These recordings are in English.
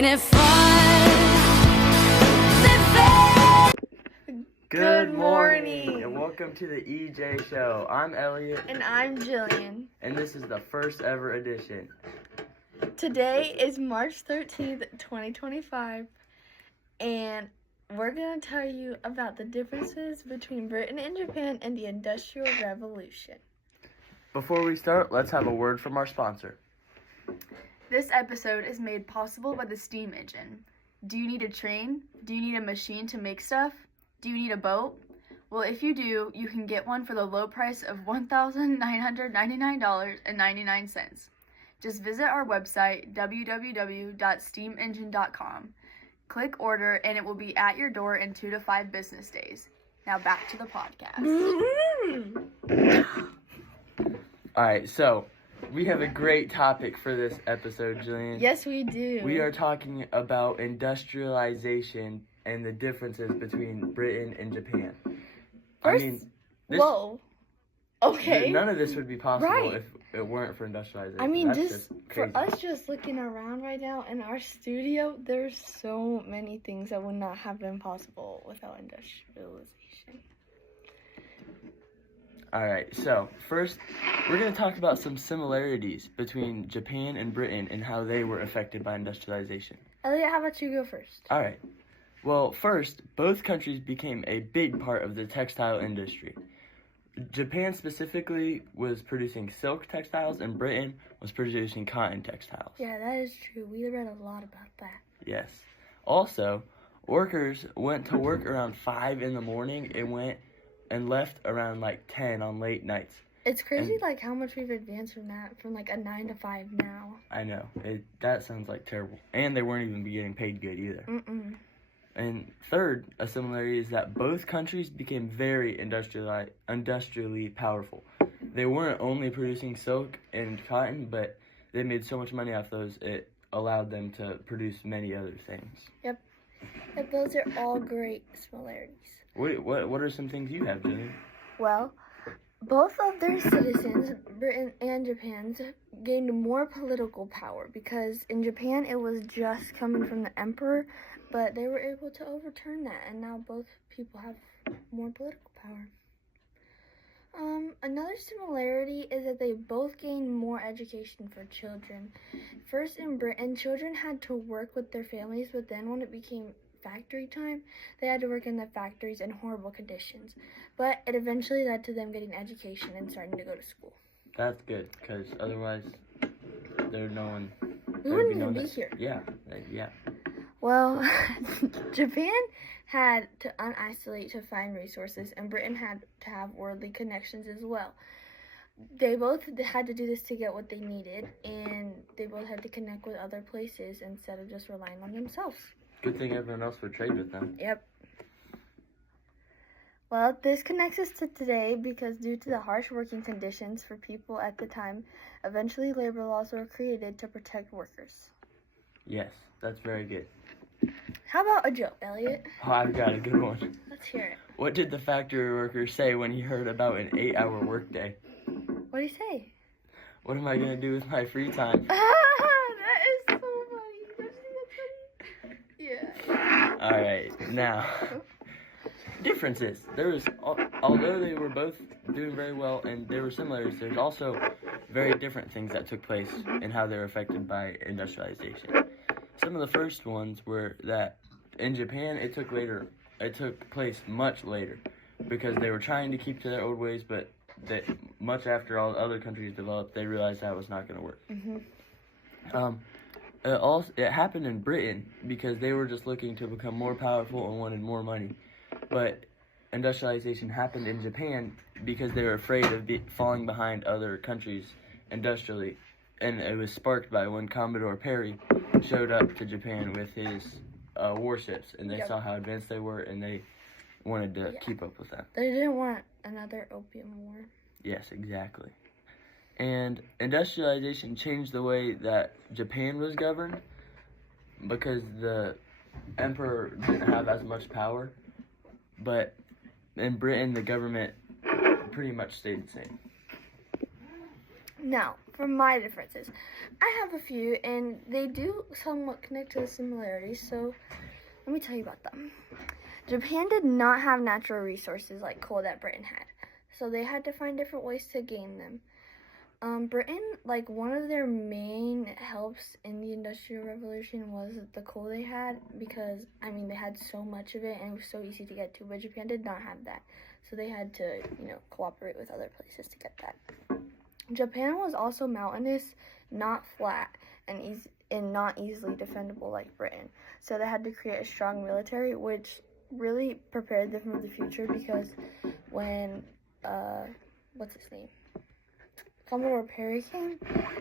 Ain't it fun? Good morning, and welcome to the EJ Show. I'm Elliot. And I'm Jillian. And this is the first ever edition. Today is March 13th, 2025, and we're going to tell you about the differences between Britain and Japan and the Industrial Revolution. Before we start, let's have a word from our sponsor. This episode is made possible by the steam engine. Do you need a train? Do you need a machine to make stuff? Do you need a boat? Well, if you do, you can get one for the low price of $1,999.99. Just visit our website, www.steamengine.com. Click order, and it will be at your door in 2 to 5 business days. Now back to the podcast. All right, so we have a great topic for this episode, Jillian. Yes, we do. We are talking about industrialization and the differences between Britain and Japan. Whoa. Okay. None of this would be possible Right. if it weren't for industrialization. I mean, That's just for crazy. us just looking around right now in our studio, there's so many things that would not have been possible without industrialization. All right, so first, we're going to talk about some similarities between Japan and Britain and how they were affected by industrialization. Elliot, how about you go first? All right. Well, first, both countries became a big part of the textile industry. Japan specifically was producing silk textiles, and Britain was producing cotton textiles. Yeah, that is true. We read a lot about that. Yes. Also, workers went to work around 5 in the morning and left around like 10 on late nights. It's crazy how much we've advanced from that, from a 9 to 5 now. I know. That sounds like terrible. And they weren't even getting paid good either. Mm-mm. And third, a similarity is that both countries became very industrially powerful. They weren't only producing silk and cotton, but they made so much money off those, it allowed them to produce many other things. Yep, those are all great similarities. What are some things you have, Jenny? Well, both of their citizens, Britain and Japan's, gained more political power because in Japan it was just coming from the emperor, but they were able to overturn that, and now both people have more political power. Another similarity is that they both gained more education for children. First, in Britain, children had to work with their families, but then when it became factory time, they had to work in the factories in horrible conditions. But it eventually led to them getting education and starting to go to school. That's good, because otherwise we wouldn't even be here. Yeah. Well, Japan had to unisolate to find resources, and Britain had to have worldly connections as well. They both had to do this to get what they needed, and they both had to connect with other places instead of just relying on themselves. Good thing everyone else would trade with them. Yep. Well, this connects us to today because due to the harsh working conditions for people at the time, eventually labor laws were created to protect workers. Yes, that's very good. How about a joke, Elliot? Oh, I've got a good one. Let's hear it. What did the factory worker say when he heard about an 8-hour workday? What did he say? What am I going to do with my free time? That is so funny. Don't you think that's funny? Yeah. All right, now, differences. Although they were both doing very well and there were similarities, there's also very different things that took place in how they were affected by industrialization. Some of the first ones were that in Japan it took place much later because they were trying to keep to their old ways, but that much after all the other countries developed, they realized that was not going to work. It happened in Britain because they were just looking to become more powerful and wanted more money. But industrialization happened in Japan because they were afraid of falling behind other countries industrially. And it was sparked by when Commodore Perry showed up to Japan with his warships, and they saw how advanced they were, and they wanted to keep up with them. They didn't want another opium war. Yes, exactly. And industrialization changed the way that Japan was governed because the emperor didn't have as much power. But in Britain, the government pretty much stayed the same. Now, for my differences. I have a few, and they do somewhat connect to the similarities, so let me tell you about them. Japan did not have natural resources like coal that Britain had, so they had to find different ways to gain them. Britain, like, one of their main helps in the Industrial Revolution was the coal they had, because, I mean, they had so much of it and it was so easy to get to, but Japan did not have that. So they had to, cooperate with other places to get that. Japan was also mountainous, not flat, and not easily defendable like Britain. So they had to create a strong military, which really prepared them for the future, because when, what's his name? Commodore Perry came,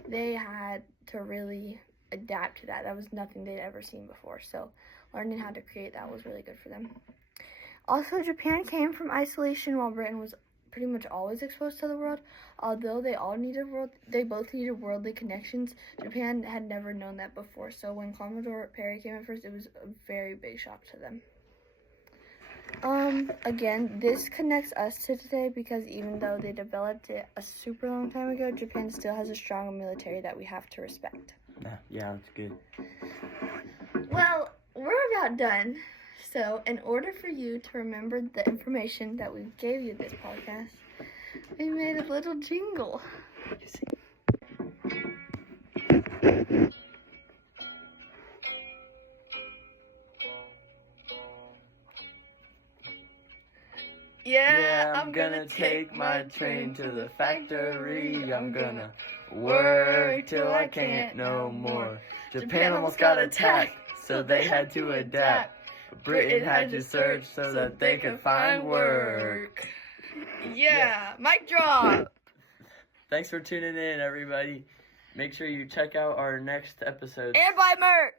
they had to really adapt to that. That was nothing they'd ever seen before. So learning how to create that was really good for them. Also, Japan came from isolation while Britain was pretty much always exposed to the world. Although they both needed worldly connections, Japan had never known that before. So when Commodore Perry came at first, it was a very big shock to them. Again, this connects us to today, because even though they developed it a super long time ago, Japan still has a strong military that we have to respect. Yeah, that's good. Well, we're about done. So, in order for you to remember the information that we gave you this podcast, we made a little jingle. Yeah, I'm gonna take my train to the factory. I'm gonna work till I can't no more. Japan almost got attacked, so they had to adapt. Britain had to search so that they could find work. Yeah, mic drop. Thanks for tuning in, everybody. Make sure you check out our next episode. And buy merch.